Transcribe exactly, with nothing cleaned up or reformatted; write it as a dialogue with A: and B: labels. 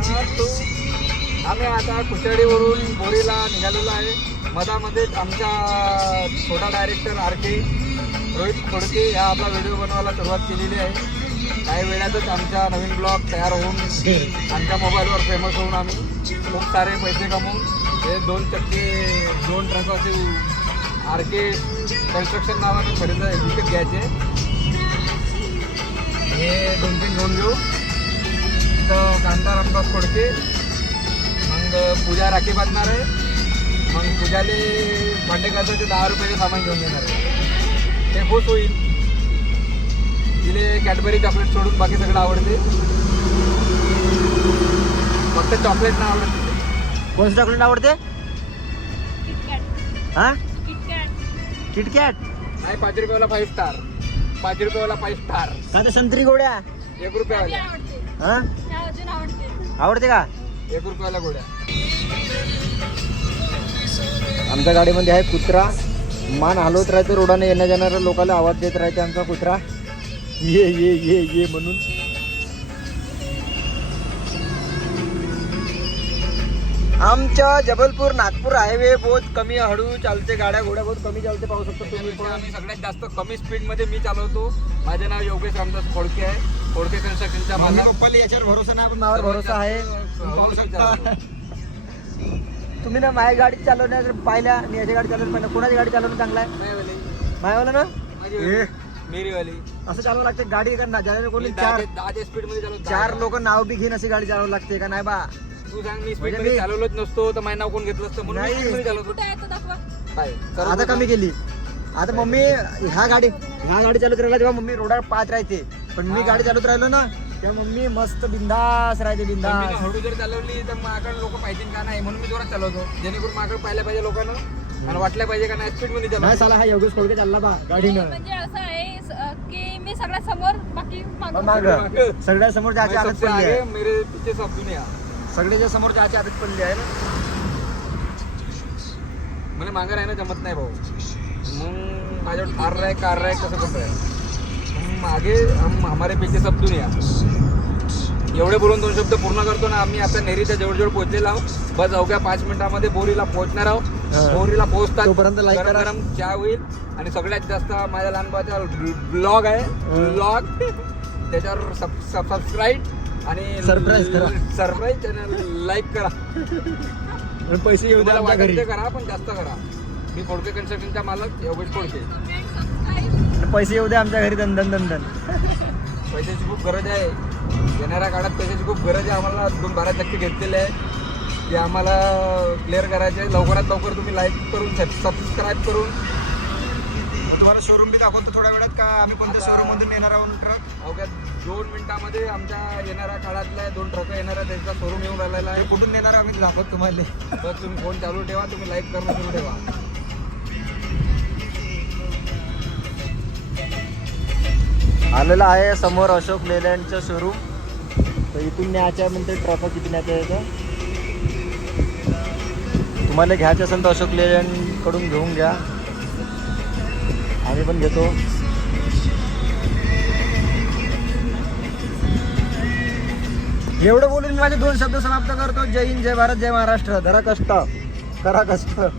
A: तो आम्ही आता कुचडीवरून बोरीला निघालेलो आहे. मधामध्येच आमचा छोटा director R K Rohit Khodke ह्या आपला व्हिडिओ बनवायला सुरुवात केलेली आहे. काही वेळातच आमचा नवीन ब्लॉग तयार होऊन आमच्या मोबाईलवर फेमस होऊन आम्ही खूप सारे पैसे कमवून हे दोन चक्के दोन ट्रकाचे आर के कन्स्ट्रक्शन नावाने खरेदी विकत घ्यायचे. हे दोन तीन घेऊन घेऊ. इथं कांता रामदास खोडके, मग पूजा राखी बांधणार आहे, मग पूजाले भांडे घासायचे दहा रुपयाचे सामान घेऊन देणार आहे. ते खुश होईल. तिले कॅडबरी चॉकलेट सोडून बाकी सगळं आवडते, फक्त चॉकलेट नाही आवडते.
B: कोणतं चॉकलेट आवडते? हा किटकॅट.
A: नाही, पाच रुपयाला फाईव्ह स्टार. पाच रुपयाला फाईव्ह स्टार.
B: का ते संत्री गोड्या
A: एक रुपयावाल्या.
B: हा आवडते का?
A: एक रुपयाला गोड्या.
B: आमच्या गाडीमध्ये आहे कुत्रा. मान हलवत राहते, रोडाने येण्या जाणाऱ्या लोकांना आवाज देत राहते आमचा कुत्रा, ये ये ये ये म्हणून. आमच्या जबलपूर नागपूर हायवे बहुत कमी हळू चालते, गाड्या घोड्या बहुत कमी चालते, पाहू शकतो तुम्ही पण.
A: आम्ही सगळ्यात जास्त कमी स्पीडमध्ये मी चालवतो. माझे नाव योगेश रामदास खोडके आहे. खोडके कन्स्ट्रक्शनच्या मला
B: पप्पाला याच्यावर भरोसा नाही, पण माझ्यावर भरोसा आहे. पाहू शकता तुम्ही ना. माझ्या गाडी चालवण्यात पाहिल्या आणि याची गाडी चालवण्यात पाहिल्या, कोणाची गाडी चालवणं चांगला आहे? मायावाला ना.
A: मेरीवाली
B: असं चालवं लागते गाडी का ना, ज्याला कोणी
A: दहा
B: चार
A: दहा स्पीड मध्ये चालवतो.
B: चार लोक नाव बी घेऊन अशी गाडी चालवावं लागते का नाही बा?
A: तू सांग, मी स्पीड मध्ये चालवलोच नसतो तर माझं नाव कोण घेतलं असतं म्हणून मी
B: नाही.
A: speed मध्ये चालवतो. काय?
B: आता कमी केली. आता मम्मी ह्या गाडी ह्या गाडी चालवत राहिला तेव्हा मम्मी रोडावर पाच राहते, पण मी गाडी चालवत राहिलो ना तेव्हा मम्मी मस्त बिंदास राहते,
A: पण मी
B: बिंदास.
A: ना हळू जर चालवली तर माझ्याकडे लोक पाहिजे का नाही म्हणून मी जोरात चालवतो, जेणेकरून माझ्याकडे पाहिलं पाहिजे लोकांना आणि वाटलं पाहिजे का नाही स्पीड मध्ये
B: नाही
A: चालवतो.
B: साला हा योगेश खोडके चालला बा गाडीनं.
C: म्हणजे असं आहे की मी सगळ्यात समोर बाकी मागं.
B: माग सगळ्या समोर जायची आदत
A: सबसे
B: पडली
A: आगे
B: आहे.
A: मेरे पीछे सब दुनिया.
B: सगळ्याच्या समोर जायची आदत पडली आहे ना.
A: मला मागं राहणं जमत नाही भाऊ. मग माझ्यावर कार राय कार राय कसं कसं आहे. मग मागे हम हमारे पीछे सब दुनिया. एवढे बोलून दोन शब्द पूर्ण करतो ना. आम्ही आता नेरीच्या जवळजवळ पोहोचलेलो आहोत. बस अवघ्या पाच मिनिटांमध्ये बोरीला पोहोचणार आहोत. बोरीला पोहोचतात
B: तोपर्यंत like
A: गरम
B: करा.
A: गरम चहा होईल आणि सगळ्यात जास्त माझ्या लहानपणाचा ब्लॉग आहे ब्लॉग त्याच्यावर सबस्क्राईब आणि
B: Surprise करा.
A: सरप्राईज चॅनल लाईक करा.
B: पैसे येऊ द्या
A: तुम्हाला
B: आमच्या घरी.
A: वाटेल ते करा पण जास्त करा. मी खोडके कन्स्ट्रक्शनचा मालक योगेश खोडके.
B: पैसे येऊ द्या आमच्या घरी दन दन दन दन.
A: पैशाची खूप गरज आहे. येणाऱ्या काळात पैशाची खूप गरज आहे. आम्हाला दोन बारा टक्के घेतलेले आहे ते आम्हाला क्लिअर करायचे आहे. लवकरात लवकर तुम्ही लाईक करून सबस्क्राईब करून.
B: तुम्हाला शोरूम बी दाखवतो थोड्या वेळात का आम्ही कोणत्या
A: आता-
B: शोरूम मधून येणार आहोत ट्रक.
A: अवघ्या दोन मिनिटामध्ये आमच्या येणाऱ्या काळातल्या दोन ट्रक येणाऱ्या त्यांचा शोरूम येऊन राहिलेला
B: हे
A: आहे.
B: कुठून नेणार आम्ही दाखवतो तुम्हाला.
A: तर तुम्ही फोन चालू ठेवा, तुम्ही लाईक करणं सुरू ठेवा.
B: आलेलं आहे समोर अशोक लेलँडचं शोरूम. तर इथून न्यायच्या म्हणते ट्रक किती न्यायचं यायचं. तुम्हाला घ्यायचं असेल तर अशोक लेलँड कडून घेऊन घ्या, आम्ही पण घेतो. एवढं बोलून मी माझे दोन शब्द समाप्त करतो. जय हिंद, जय भारत, जय महाराष्ट्र. धरा कष्ट, करा कष्ट.